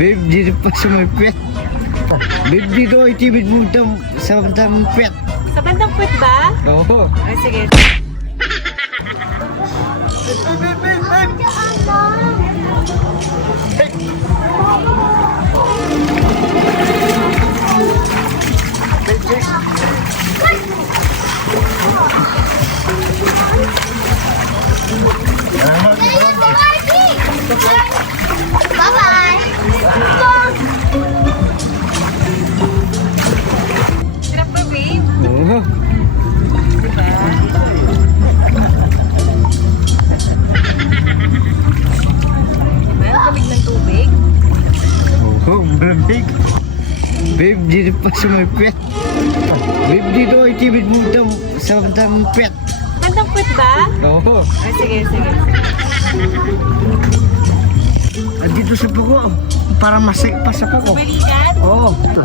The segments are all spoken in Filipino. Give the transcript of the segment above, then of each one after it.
Babe, dito pa sa may pet. Babe, dito itibid mo sa bandang pet. Sa bandang puwet ba? Oo. Ay, sige. Sarap ba, babe? Oo. Diba? Diba? Ang lamig ng tubig. Oo, malamig. Babe, dito pa sa may pet. Babe, dito itibid mo sa bandang pet. Bandang puwet ba? Oo. Ay, sige, sige. Dito sa puko. Para masik pa sa puko. Balikan? Oo. Ito.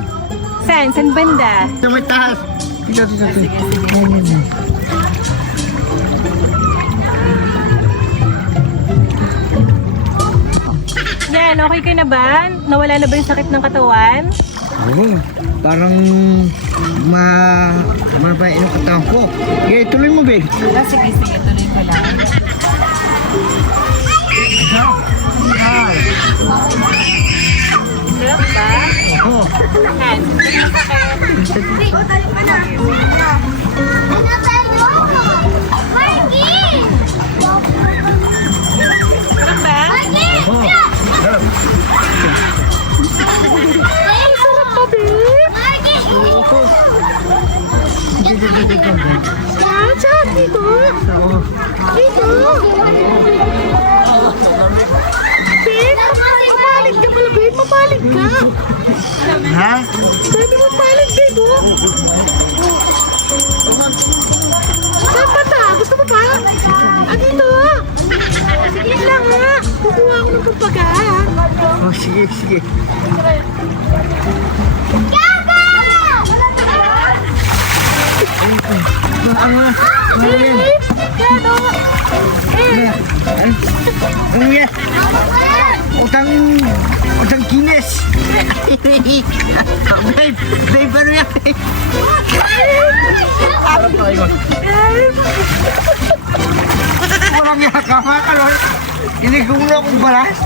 Saan? Saan banda? Sa may taas. Dito. Sige, sige. Ayan. Yan, okay ka na ba? Nawala na ba yung sakit ng katawan? Oo. Parang mapain ang katawan ko. Okay, tuloy mo, babe. Ah, sige, sige. Tuloy ko lang. Sarap ba? Oo. Yan. Sakit. Sarap ba? Oo. Sarap. Ay, sarap pa, babe. Oo. Dito. Saan? Dito. Oo. Dito. Babe, mapalig ka pala, babe. Mapalig ka. Ha? Babe, mapalig, babe. Oh. Saan ba ta? Gusto mo ba? Ah, dito. Sige lang, ha. Kukuha ako ng pampagaan. Oh, sige. Ano yan? Kano? Ano yan? Utang kinis. Babe, ano yan? Harap tayo. Walang yaka, mga kalor. Inigong na akong balas.